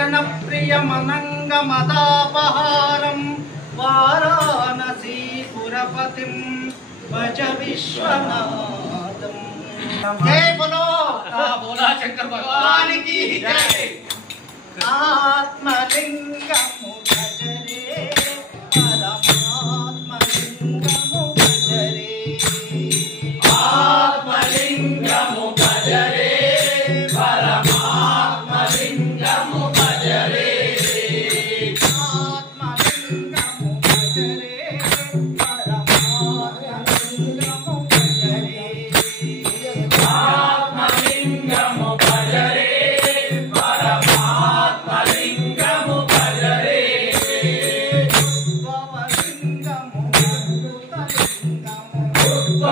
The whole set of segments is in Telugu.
నయన ప్రియమనంగమదాపహారం వారాణసీపురపతిం భజ విశ్వనాథం। జై బోలో బోలా శంకర్ భగవాన్ की जय। ఆత్మలింగము భజరే పరమాత్మలింగము భజరే ఆత్మలింగము భజరే పరమాత్మలింగము భజరే ఆత్మలింగము భజరే పరమాత్మలింగము భజరే ఆత్మలింగము భజరే పరమాత్మలింగము భజరే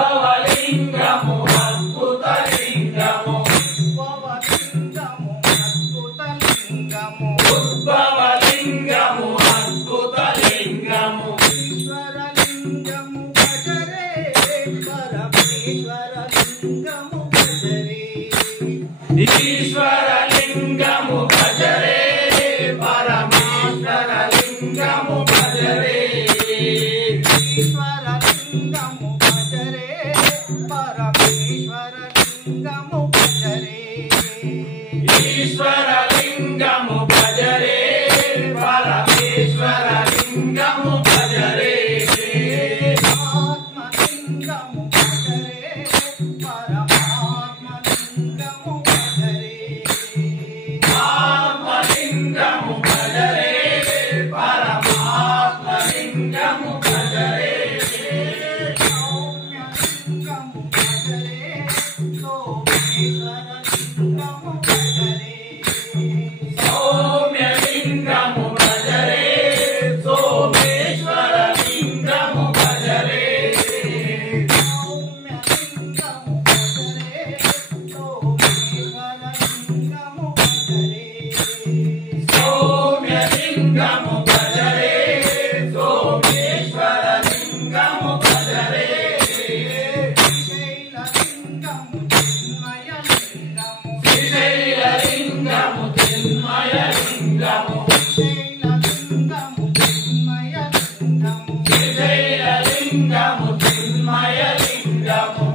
ఉద్భవలింగము అద్భుతలింగము ఉద్భవలింగము అద్భుతలింగము ఈశ్వరలింగము భజరే పరమేశ్వరలింగము భజరే ఈశ్వరలింగము భజరే పరమేశ్వరలింగము భజరే ఈశ్వరలింగము భజరే పరమేశ్వరలింగము భజరే ఈశ్వరలింగము భజరే పరమేశ్వరలింగము భజరే ఆత్మలింగము భజరే పరమాత్మలింగము భజరే ఆత్మలింగము భజరే పరమాత్మలింగము భజరే సౌమ్యలింగము భజరే సోమేశ్వరలింగము భజరే సౌమ్యలింగము భజరే సోమేశ్వరలింగము భజరే సౌమ్యలింగము భజరే సోమేశ్వరలింగము భజరే సౌమ్యలింగము భజరే సోమేశ్వరలింగము భజరే శ్రీశైలలింగము చిన్మయలింగము శ్రీశైలలింగము చిన్మయలింగము శ్రీశైలలింగము చిన్మయలింగము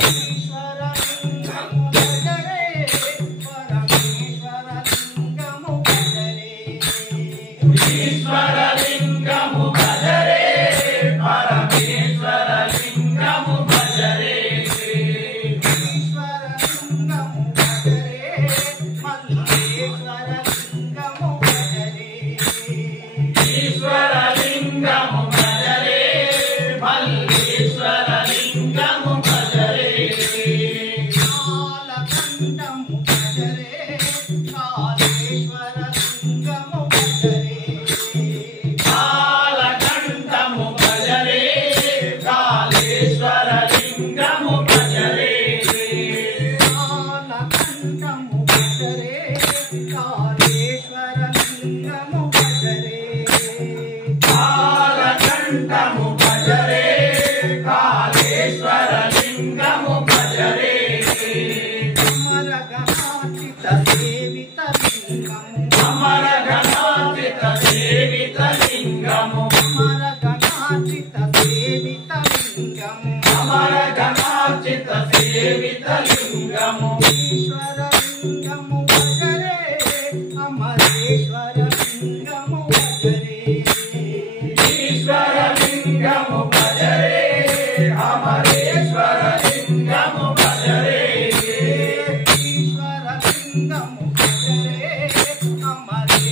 ఈశ్వరలింగము భజరే పరమేశ్వరలింగము భజరే ఈశ్వరలింగము భజరే పరమేశ్వరలింగము భజరే ఈశ్వరలింగము భజరే మల్లేశ్వరలింగము భజరే ఈశ్వరలింగము భజరే మల్లేశ్వరలింగము భజరే కాలకంఠము భజరే కాళేశ్వరలింగము భజరే కాలకంఠము భజరే కాళేశ్వరలింగము భజరే కాలకంఠము భజరే కాళేశ్వరలింగము భజరే కాలకంఠము భజరే కాళేశ్వరలింగము భజరే అమరగణాచిత సేవితలింగము అమరగణాచిత సేవితలింగము అమరగణాచిత సేవితలింగము అమరగణాచిత సేవితలింగము ఈశ్వరలింగము భజరే అమరేశ్వరలింగము భజరే ఈశ్వరలింగము భజరే అమరేశ్వరలింగము భజరే ఈశ్వరలింగము భజరే అమరేశ్వరలింగము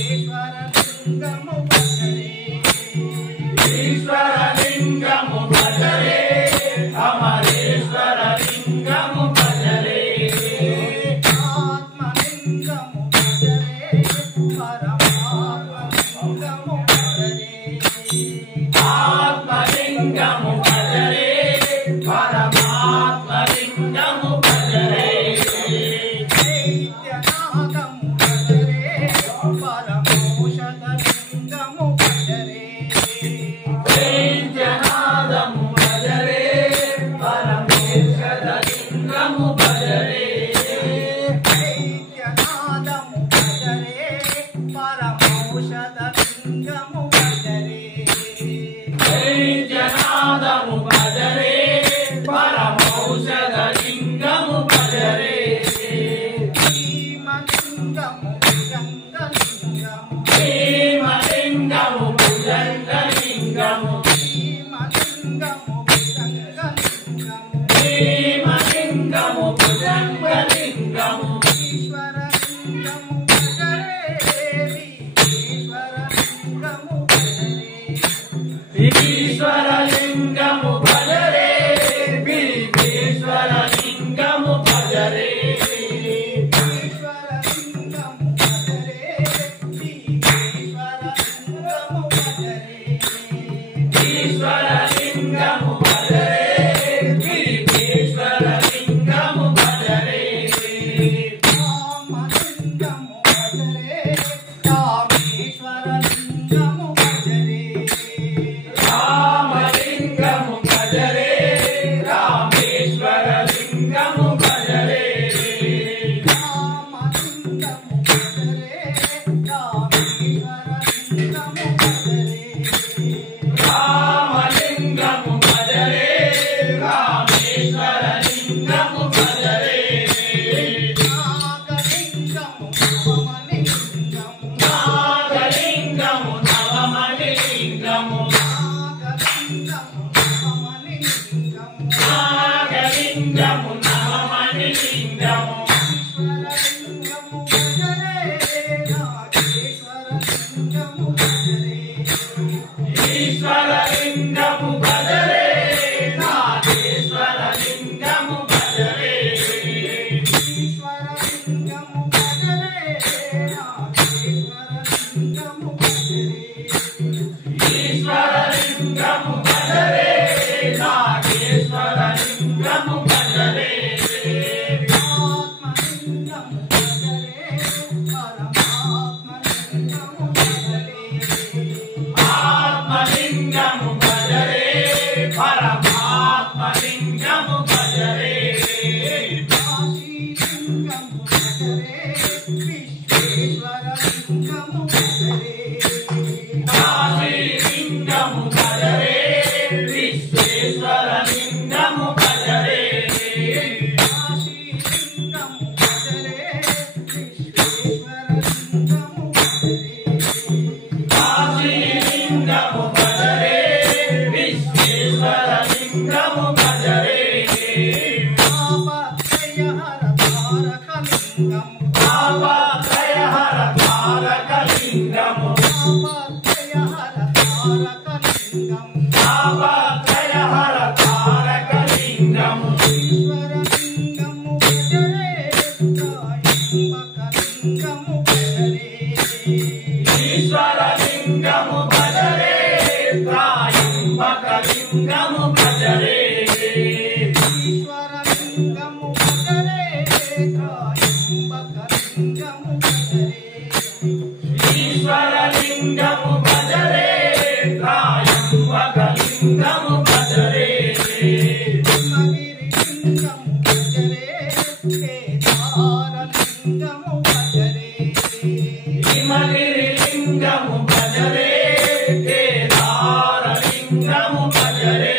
కాశీలింగము భజరే విశ్వేశ్వర లింగము భజరే కాశీలింగము భజరే విశ్వేశ్వర లింగము భజరే తాపత్రయహర తారక లింగము తాపత్రయహర తారక లింగము ఈశ్వర లింగము భజరే త్రయంబక లింగము భజరే ఈశ్వర లింగము భజరే త్రయంబక లింగము భజరే హిమగిరి లింగము భజరే కేదార లింగము భజరే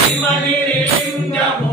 హిమగిరి లింగము